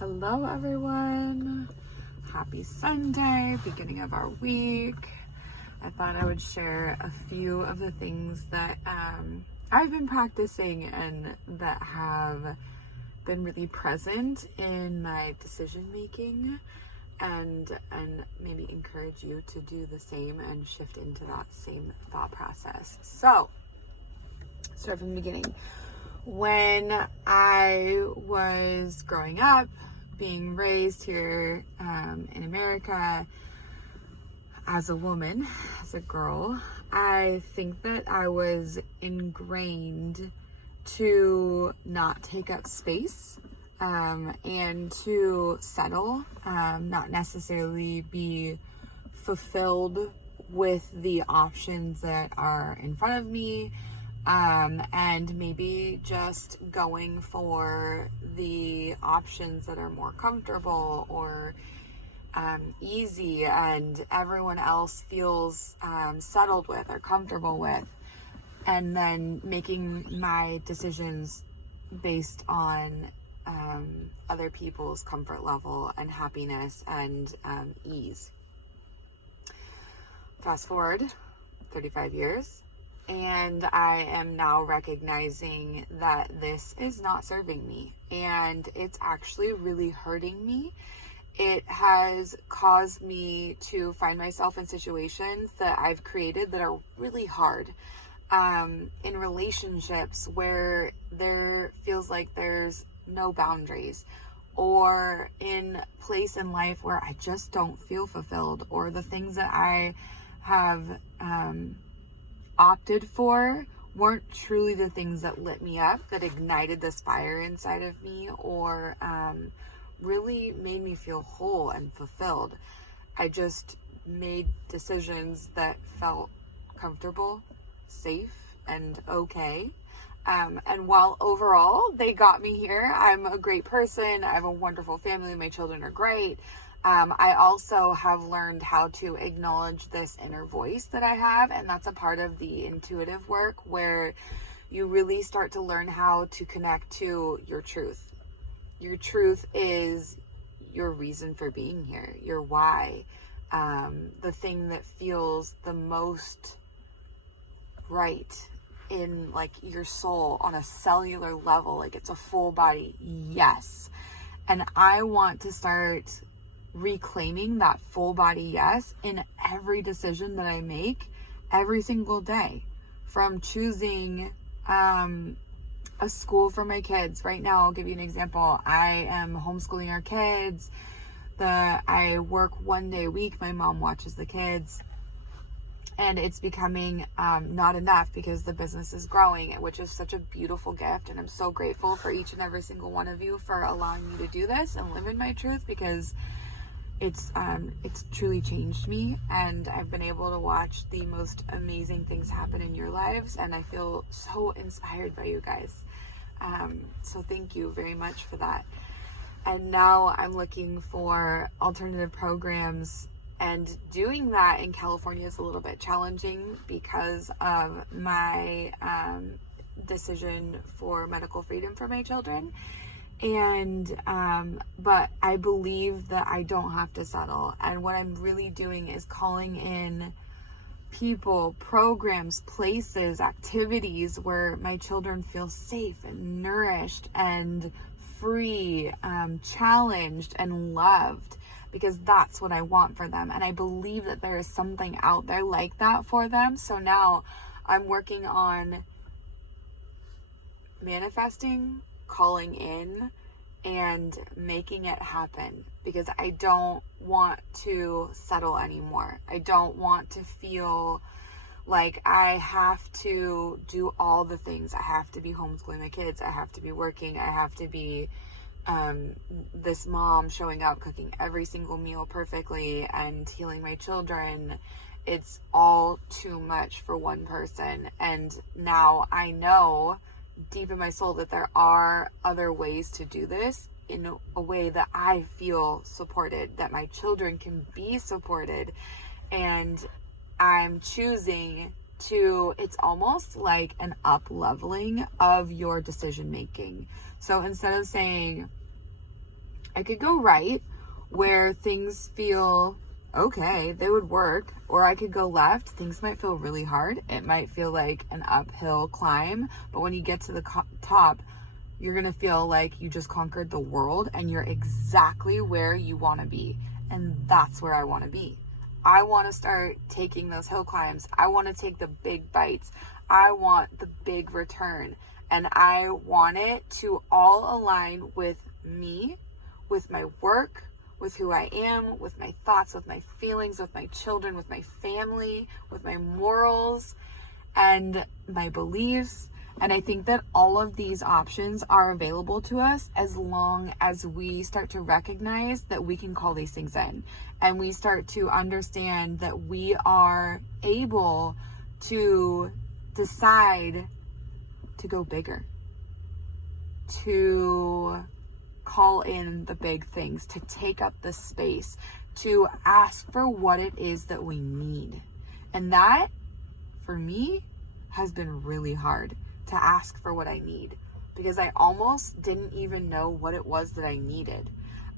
Hello everyone, happy Sunday, beginning of our week. I thought I would share a few of the things that I've been practicing and that have been really present in my decision making, and maybe encourage you to do the same and shift into that same thought process. So, start from the beginning. When I was growing up, being raised here in America as a woman, as a girl, I think that I was ingrained to not take up space and to settle, not necessarily be fulfilled with the options that are in front of me. And maybe just going for the options that are more comfortable or easy and everyone else feels settled with or comfortable with, and then making my decisions based on other people's comfort level and happiness and ease. Fast forward 35 years. And I am now recognizing that this is not serving me, and it's actually really hurting me. It has caused me to find myself in situations that I've created that are really hard, in relationships where there feels like there's no boundaries, or in place in life where I just don't feel fulfilled, or the things that I have opted for weren't truly the things that lit me up, that ignited this fire inside of me, or really made me feel whole and fulfilled. I just made decisions that felt comfortable, safe, and okay. And while overall they got me here, I'm a great person, I have a wonderful family, my children are great, I also have learned how to acknowledge this inner voice that I have, and that's a part of the intuitive work where you really start to learn how to connect to your truth. Your truth is your reason for being here, your why, the thing that feels the most right in like your soul on a cellular level, like it's a full body yes. And I want to start reclaiming that full body yes in every decision that I make every single day, from choosing a school for my kids. Right now, I'll give you an example. I am homeschooling our kids. I work one day a week. My mom watches the kids, and it's becoming not enough because the business is growing, which is such a beautiful gift. And I'm so grateful for each and every single one of you for allowing me to do this and live in my truth, because it's truly changed me, and I've been able to watch the most amazing things happen in your lives, and I feel so inspired by you guys. So thank you very much for that. And now I'm looking for alternative programs, and doing that in California is a little bit challenging because of my decision for medical freedom for my children. And but I believe that I don't have to settle, and what I'm really doing is calling in people, programs, places, activities where my children feel safe and nourished and free, challenged and loved, because that's what I want for them, and I believe that there is something out there like that for them. So now I'm working on manifesting, calling in, and making it happen, because I don't want to settle anymore. I don't want to feel like I have to do all the things. I have to be homeschooling my kids, I have to be working, I have to be this mom showing up, cooking every single meal perfectly and healing my children. It's all too much for one person, and now I know deep in my soul that there are other ways to do this in a way that I feel supported, that my children can be supported, and I'm choosing to, it's almost like an up leveling of your decision making. So instead of saying, I could go right, where things feel okay, they would work, or I could go left. Things might feel really hard. It might feel like an uphill climb, but when you get to the top, you're going to feel like you just conquered the world and you're exactly where you want to be. And that's where I want to be. I want to start taking those hill climbs. I want to take the big bites. I want the big return. And I want it to all align with me, with my work, with who I am, with my thoughts, with my feelings, with my children, with my family, with my morals and my beliefs. And I think that all of these options are available to us as long as we start to recognize that we can call these things in, and we start to understand that we are able to decide to go bigger, to call in the big things, to take up the space, to ask for what it is that we need. And that, for me, has been really hard, to ask for what I need, because I almost didn't even know what it was that I needed.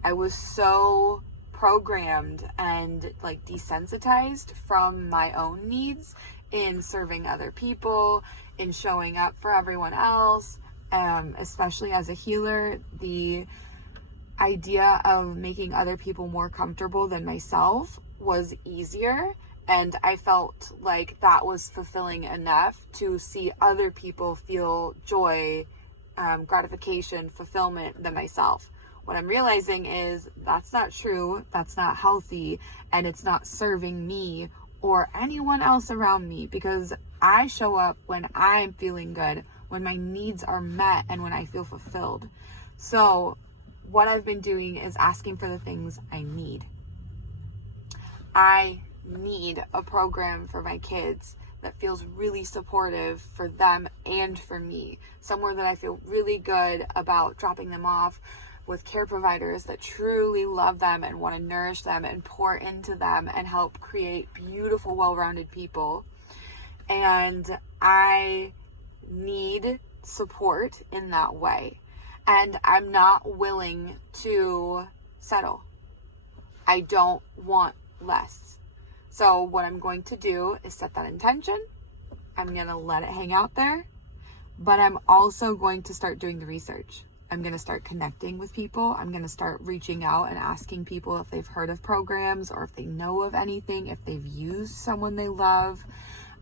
I was so programmed and like desensitized from my own needs in serving other people, in showing up for everyone else, especially as a healer. The idea of making other people more comfortable than myself was easier, and I felt like that was fulfilling enough to see other people feel joy, gratification, fulfillment than myself. What I'm realizing is that's not true, that's not healthy, and it's not serving me or anyone else around me, because I show up when I'm feeling good, when my needs are met, and when I feel fulfilled. So what I've been doing is asking for the things I need. I need a program for my kids that feels really supportive for them and for me. Somewhere that I feel really good about dropping them off with care providers that truly love them and want to nourish them and pour into them and help create beautiful, well-rounded people. And I need support in that way. And I'm not willing to settle. I don't want less. So what I'm going to do is set that intention. I'm going to let it hang out there. But I'm also going to start doing the research. I'm going to start connecting with people. I'm going to start reaching out and asking people if they've heard of programs or if they know of anything, if they've used someone they love.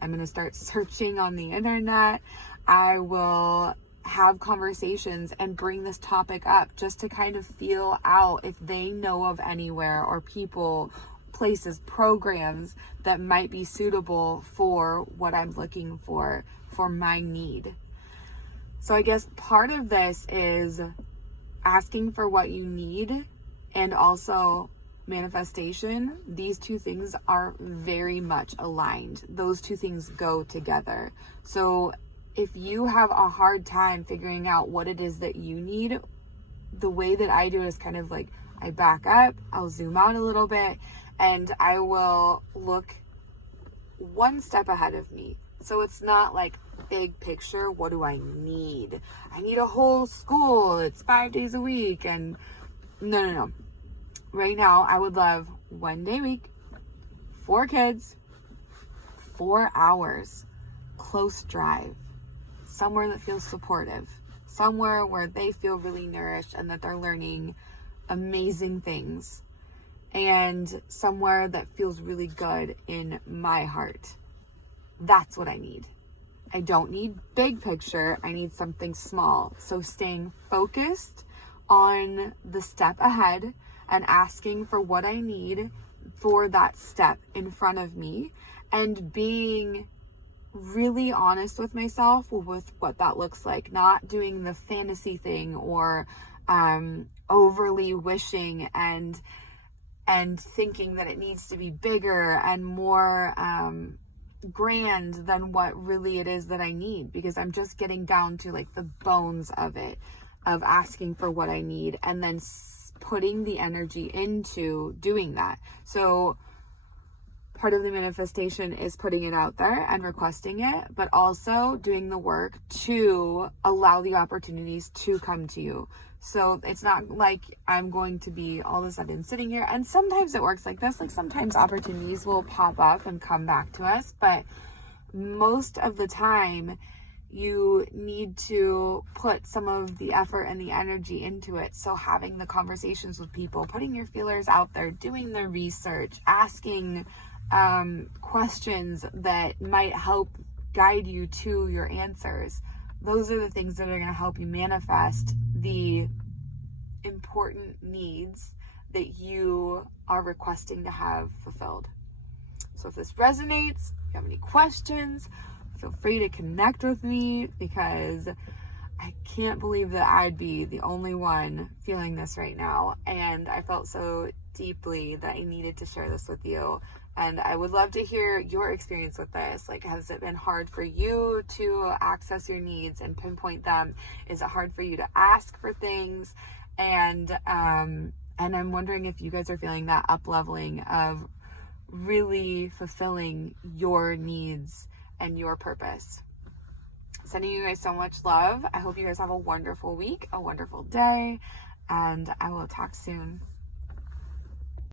I'm going to start searching on the internet. I will have conversations and bring this topic up just to kind of feel out if they know of anywhere or people, places, programs that might be suitable for what I'm looking for my need. So I guess part of this is asking for what you need and also manifestation. These two things are very much aligned. Those two things go together. So if you have a hard time figuring out what it is that you need, the way that I do it is kind of like I back up, I'll zoom out a little bit, and I will look one step ahead of me. So it's not like big picture, what do I need? I need a whole school, it's 5 days a week, and no. Right now, I would love 1 day a week, 4 kids, 4 hours, close drive, somewhere that feels supportive, somewhere where they feel really nourished and that they're learning amazing things, and somewhere that feels really good in my heart. That's what I need. I don't need big picture. I need something small. So staying focused on the step ahead and asking for what I need for that step in front of me, and being really honest with myself with what that looks like. Not doing the fantasy thing or overly wishing and thinking that it needs to be bigger and more grand than what really it is that I need, because I'm just getting down to like the bones of it, of asking for what I need and then putting the energy into doing that. So part of the manifestation is putting it out there and requesting it, but also doing the work to allow the opportunities to come to you. So it's not like I'm going to be all of a sudden sitting here. And sometimes it works like this. Like sometimes opportunities will pop up and come back to us. But most of the time, you need to put some of the effort and the energy into it. So having the conversations with people, putting your feelers out there, doing the research, asking questions that might help guide you to your answers. Those are the things that are going to help you manifest the important needs that you are requesting to have fulfilled. So if this resonates, if you have any questions, feel free to connect with me, because I can't believe that I'd be the only one feeling this right now. And I felt so deeply that I needed to share this with you. And I would love to hear your experience with this. Like, has it been hard for you to access your needs and pinpoint them? Is it hard for you to ask for things? And I'm wondering if you guys are feeling that up-leveling of really fulfilling your needs and your purpose. Sending you guys so much love. I hope you guys have a wonderful week, a wonderful day, and I will talk soon.